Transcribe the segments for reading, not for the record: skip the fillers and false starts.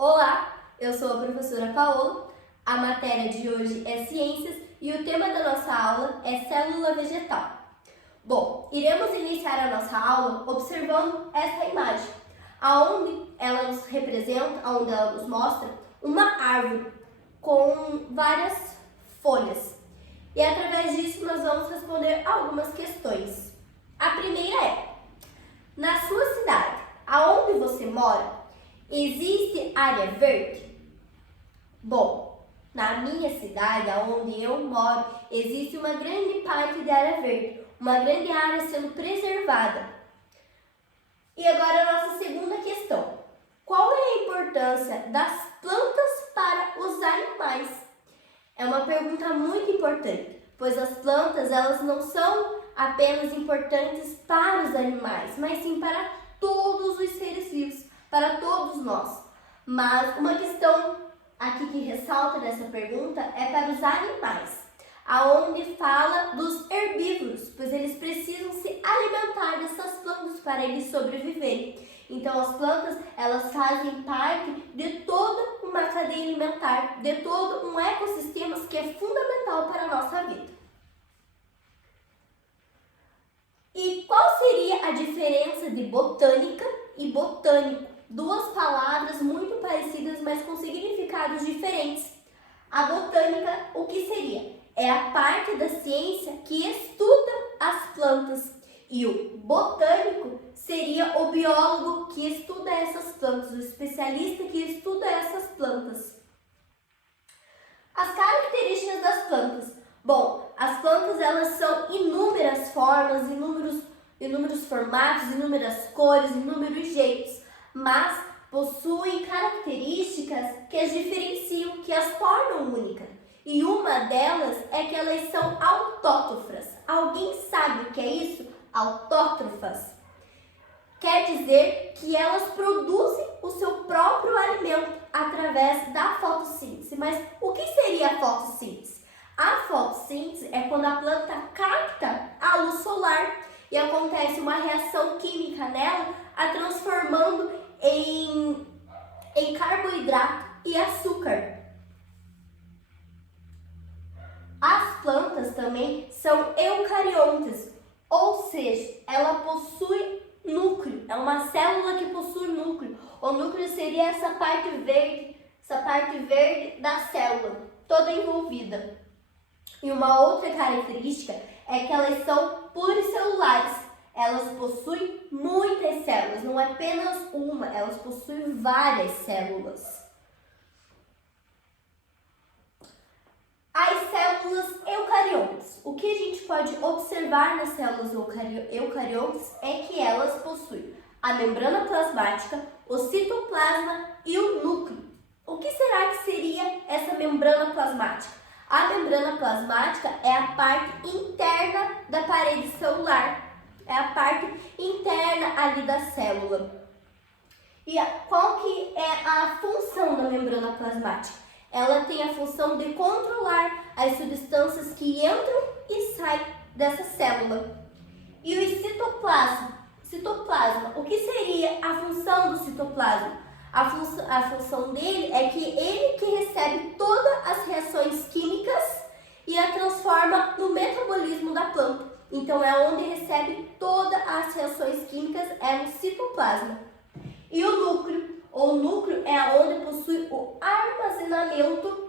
Olá, eu sou a professora Paola. A matéria de hoje é Ciências e o tema da nossa aula é Célula Vegetal. Bom, iremos iniciar a nossa aula observando essa imagem, aonde ela nos representa, aonde ela nos mostra uma árvore com várias folhas. E através disso nós vamos responder algumas questões. A primeira é: na sua cidade, aonde você mora, existe área verde? Bom, na minha cidade, onde eu moro, existe uma grande parte de área verde, uma grande área sendo preservada. E agora a nossa segunda questão: qual é a importância das plantas para os animais? É uma pergunta muito importante, pois as plantas elas não são apenas importantes para os animais, mas sim para todos os seres vivos, para todos nós. Mas uma questão aqui que ressalta nessa pergunta é para os animais, aonde fala dos herbívoros, pois eles precisam se alimentar dessas plantas para eles sobreviverem. Então as plantas, elas fazem parte de toda uma cadeia alimentar, de todo um ecossistema que é fundamental para a nossa vida. E qual seria a diferença de botânica e botânico? Duas palavras muito parecidas, mas com significados diferentes. A botânica, o que seria? É a parte da ciência que estuda as plantas. E o botânico seria o biólogo que estuda essas plantas, o especialista que estuda essas plantas. As características das plantas. Bom, as plantas elas são inúmeras formas, inúmeros formatos, inúmeras cores, inúmeros jeitos, mas possuem características que as diferenciam, que as tornam únicas. E uma delas é que elas são autótrofas. Alguém sabe o que é isso? Autótrofas. Quer dizer que elas produzem o seu próprio alimento através da fotossíntese. Mas o que seria a fotossíntese? A fotossíntese é quando a planta capta a luz solar e acontece uma reação química nela, a transformando em carboidrato e açúcar. As plantas também são eucariontas, ou seja, ela possui núcleo, é uma célula que possui núcleo. O núcleo seria essa parte verde da célula, toda envolvida. E uma outra característica é que elas são pluricelulares. Elas possuem muitas células, não é apenas uma, elas possuem várias células. As células eucariontas. O que a gente pode observar nas células eucariontas é que elas possuem a membrana plasmática, o citoplasma e o núcleo. O que será que seria essa membrana plasmática? A membrana plasmática é a parte interna da parede celular, é a parte interna ali da célula. E qual que é a função da membrana plasmática? Ela tem a função de controlar as substâncias que entram e saem dessa célula. E o citoplasma, o que seria a função do citoplasma? A função dele é que ele que recebe todas as reações químicas e a transforma no metabolismo da planta. Então é onde recebe todas as reações químicas, é no citoplasma. E o núcleo? O núcleo é onde possui o armazenamento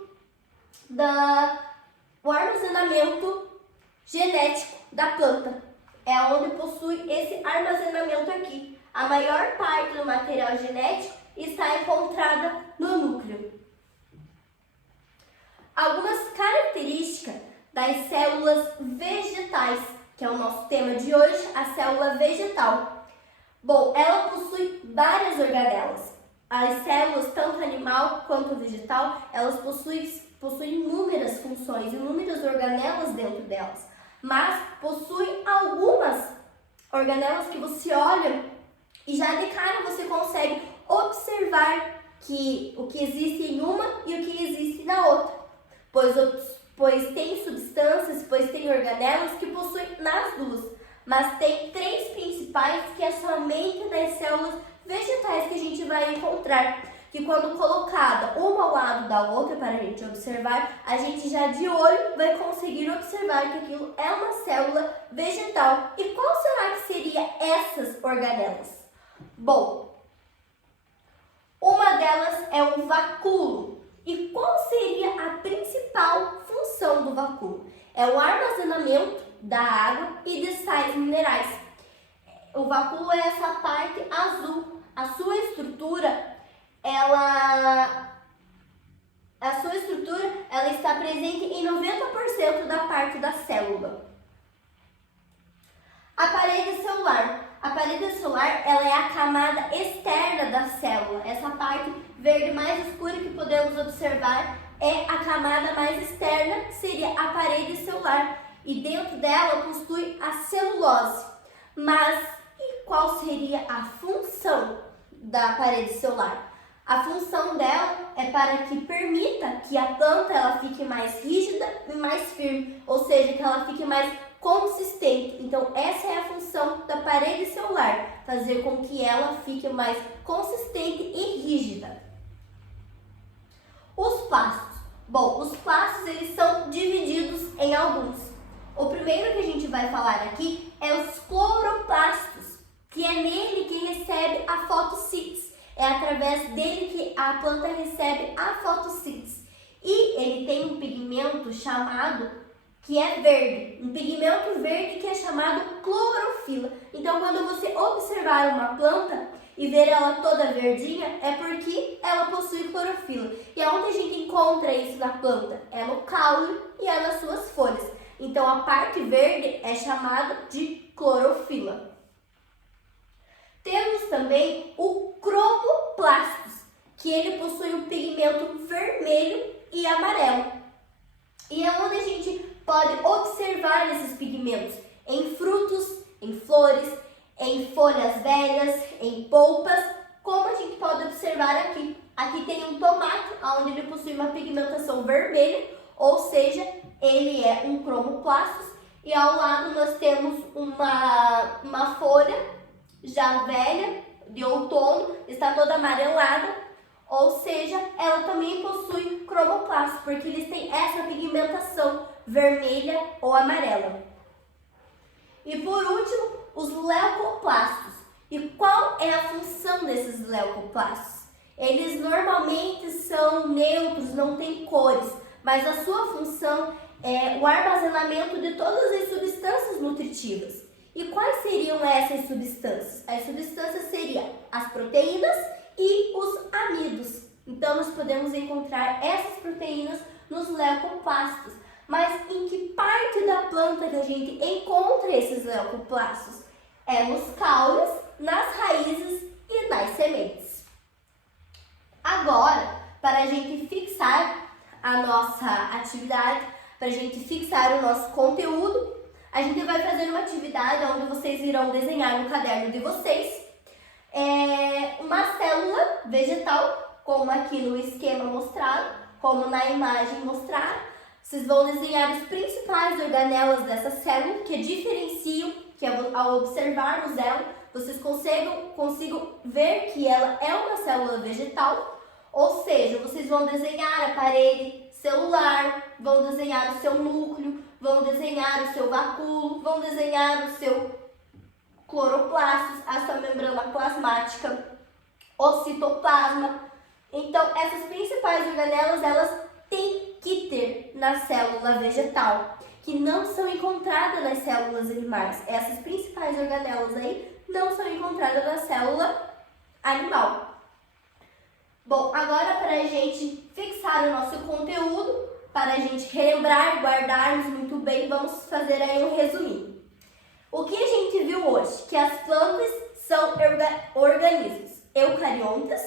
genético da planta. É onde possui esse armazenamento aqui. A maior parte do material genético está encontrada no núcleo. Algumas características das células vegetais, que é o nosso tema de hoje, a célula vegetal. Bom, ela possui várias organelas. As células, tanto animal quanto vegetal, elas possuem inúmeras funções, inúmeras organelas dentro delas. Mas possuem algumas organelas que você olha e já de cara você consegue observar o que existe em uma e o que existe na outra. Pois tem substâncias, pois tem organelas que possuem nas duas. Mas tem três principais que é somente das células vegetais que a gente vai encontrar, que quando colocada uma ao lado da outra para a gente observar, a gente já de olho vai conseguir observar que aquilo é uma célula vegetal. E qual será que seria essas organelas? Bom, uma delas é o vacúolo. E qual seria a principal função do vacúolo? É o armazenamento da água e de sais minerais. O vacúolo é essa parte azul. A sua estrutura, ela está presente em 90% da parte da célula. A parede celular. A parede celular, ela é a camada externa da célula. Essa parte verde mais escura que podemos observar é a camada mais externa, que seria a parede celular. E dentro dela possui a celulose. Mas e qual seria a função da parede celular? A função dela é para que permita que a planta ela fique mais rígida e mais firme, ou seja, que ela fique mais consistente. Então, essa é a função da parede celular, fazer com que ela fique mais consistente e rígida. Os plastos. Bom, os plastos eles são divididos em alguns. O primeiro que a gente vai falar aqui é os cloroplastos, que é nele que recebe a fotossíntese. É através dele que a planta recebe a fotossíntese. E ele tem um pigmento chamado que é verde, um pigmento verde que é chamado clorofila. Então, quando você observar uma planta e ver ela toda verdinha, é porque ela possui clorofila. E aonde a gente encontra isso na planta? É no caule e é nas suas folhas. Então, a parte verde é chamada de clorofila. Temos também o cromoplastos, que ele possui um pigmento vermelho e amarelo. E é onde a gente pode observar esses pigmentos em frutos, em flores, em folhas velhas, em polpas, como a gente pode observar aqui. Aqui tem um tomate, onde ele possui uma pigmentação vermelha, ou seja, ele é um cromoplastos. E ao lado nós temos uma folha já velha, de outono, está toda amarelada, ou seja, ela também possui cromoplastos, porque eles têm essa pigmentação vermelha ou amarela. E por último, os leucoplastos. E qual é a função desses leucoplastos? Eles normalmente são neutros, não têm cores, mas a sua função é o armazenamento de todas as substâncias nutritivas. E quais seriam essas substâncias? As substâncias seriam as proteínas e os amidos. Então, nós podemos encontrar essas proteínas nos leucoplastos. Mas em que parte da planta que a gente encontra esses leucoplastos? É nos caules, nas raízes e nas sementes. Agora, para a gente fixar a nossa atividade, para a gente fixar o nosso conteúdo, a gente vai fazer uma atividade onde vocês irão desenhar no caderno de vocês uma célula vegetal, como aqui no esquema mostrado, como na imagem mostrada. Vocês vão desenhar os principais organelas dessa célula que diferenciam, que ao observarmos ela, vocês consigam ver que ela é uma célula vegetal, ou seja, vocês vão desenhar a parede celular, vão desenhar o seu núcleo, vão desenhar o seu vacúolo, vão desenhar o seu cloroplastos, a sua membrana plasmática, o citoplasma. Então, essas principais organelas, elas têm que ter na célula vegetal, que não são encontradas nas células animais. Essas principais organelas aí não são encontradas na célula animal. Bom, agora para a gente fixar o nosso conteúdo, para a gente relembrar, guardarmos muito bem, vamos fazer aí um resuminho. O que a gente viu hoje? Que as plantas são organismos eucariontas,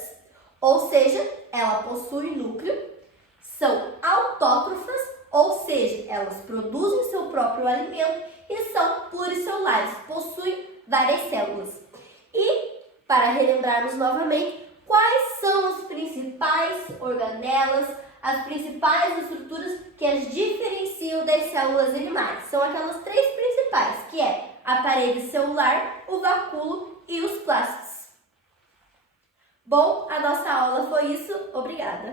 ou seja, ela possui núcleo, são autótrofas, ou seja, elas produzem seu próprio alimento e são pluricelulares, possuem várias células. E, para relembrarmos novamente, quais são as principais organelas, as principais estruturas que as diferenciam das células animais? São aquelas três principais, que é a parede celular, o vacúolo e os plastos. Bom, a nossa aula foi isso. Obrigada!